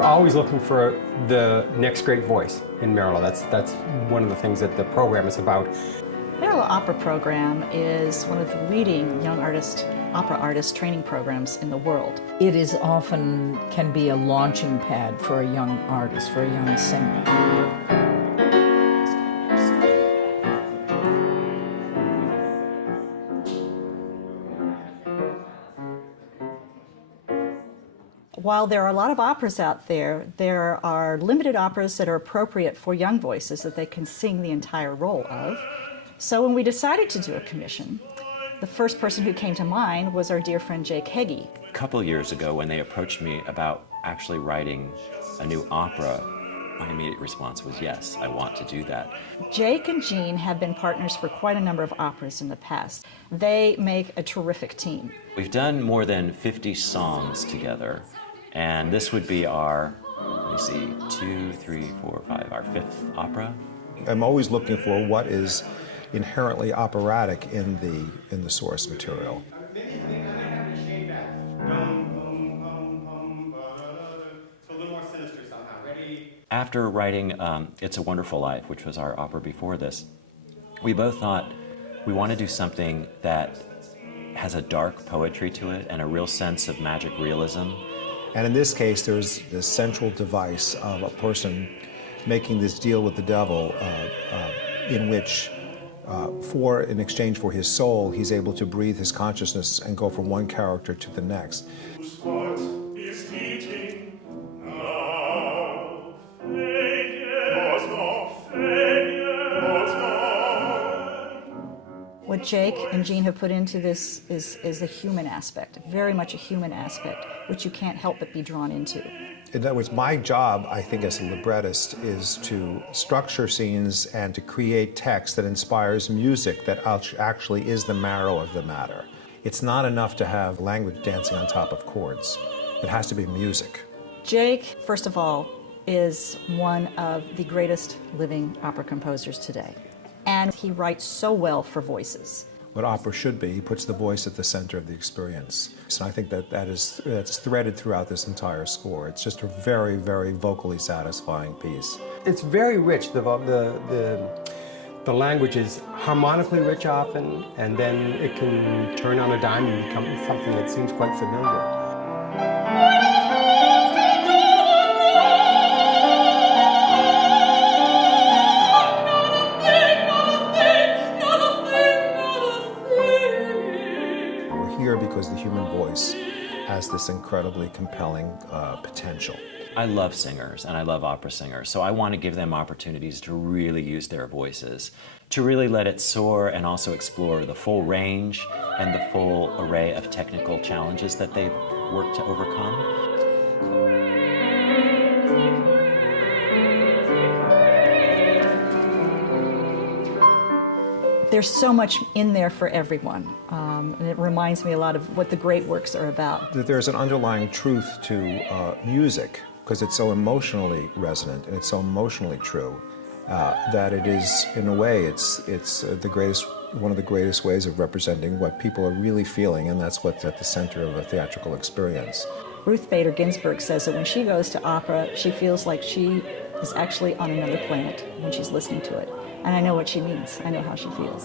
We're always looking for the next great voice in Merola. That's one of the things that the program is about. Merola Opera Program is one of the leading young opera artist training programs in the world. It is often can be a launching pad for a young artist, for a young singer. While there are a lot of operas out there, there are limited operas that are appropriate for young voices that they can sing the entire role of. So when we decided to do a commission, the first person who came to mind was our dear friend Jake Heggie. A couple years ago when they approached me about actually writing a new opera, my immediate response was yes, I want to do that. Jake and Jean have been partners for quite a number of operas in the past. They make a terrific team. We've done more than 50 songs together, and this would be our, let me see, 2, 3, 4, 5, our 5th opera. I'm always looking for what is inherently operatic in the source material. After writing It's a Wonderful Life, which was our opera before this, we both thought we want to do something that has a dark poetry to it and a real sense of magic realism. And in this case, there's this central device of a person making this deal with the devil in which, in exchange for his soul, he's able to breathe his consciousness and go from one character to the next. What Jake and Jean have put into this is the human aspect, very much a human aspect, which you can't help but be drawn into. In other words, my job, I think, as a librettist is to structure scenes and to create text that inspires music that actually is the marrow of the matter. It's not enough to have language dancing on top of chords. It has to be music. Jake, first of all, is one of the greatest living opera composers today. And he writes so well for voices. What opera should be, he puts the voice at the center of the experience. So I think that's threaded throughout this entire score. It's just a very, very vocally satisfying piece. It's very rich. The language is harmonically rich often, and then it can turn on a dime and become something that seems quite familiar. Because the human voice has this incredibly compelling potential. I love singers and I love opera singers, so I want to give them opportunities to really use their voices, to really let it soar and also explore the full range and the full array of technical challenges that they've worked to overcome. There's so much in there for everyone, and it reminds me a lot of what the great works are about. There's an underlying truth to music, because it's so emotionally resonant and it's so emotionally true, that it is, in a way, it's one of the greatest ways of representing what people are really feeling, and that's what's at the center of a theatrical experience. Ruth Bader Ginsburg says that when she goes to opera, she feels like she is actually on another planet when she's listening to it. And I know what she means. I know how she feels.